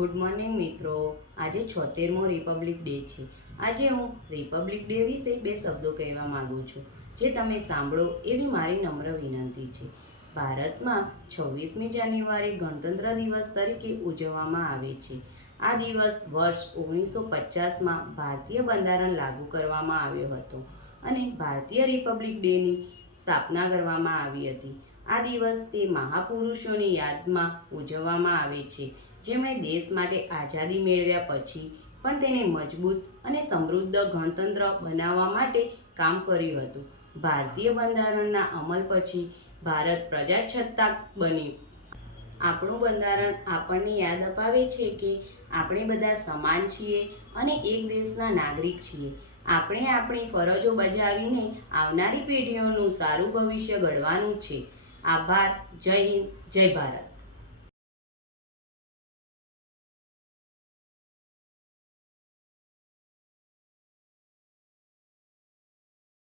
Good morning મિત્રો। આજે 76મો Republic day છે। આજે હું રિપબ્લિક ડે વિશે બે શબ્દો કહેવા માંગુ છું, જે તમે સાંભળો એવી મારી નમ્ર વિનંતી છે। ભારતમાં 26મી જાન્યુઆરી ગણતંત્ર દિવસ તરીકે ઉજવવામાં આવે છે। આ દિવસ વર્ષ 1950માં ભારતીય બંધારણ લાગુ કરવામાં આવ્યો હતો અને ભારતીય રિપબ્લિક ડેની સ્થાપના કરવામાં આવી હતી। આ દિવસ તે મહાપુરુષોની યાદમાં ઉજવવામાં આવે છે, જેમણે દેશ માટે આઝાદી મેળવ્યા પછી પણ તેને મજબૂત અને સમૃદ્ધ ગણતંત્ર બનાવવા માટે કામ કર્યું હતું। ભારતીય બંધારણના અમલ પછી ભારત પ્રજાસત્તાક બન્યું। આપણું બંધારણ આપણને યાદ અપાવે છે કે આપણે બધા સમાન છીએ અને એક દેશના નાગરિક છીએ। આપણે આપણી ફરજો બજાવીને આવનારી પેઢીઓનું સારું ભવિષ્ય ઘડવાનું છે। આભાર। જય હિન્દ, જય ભારત।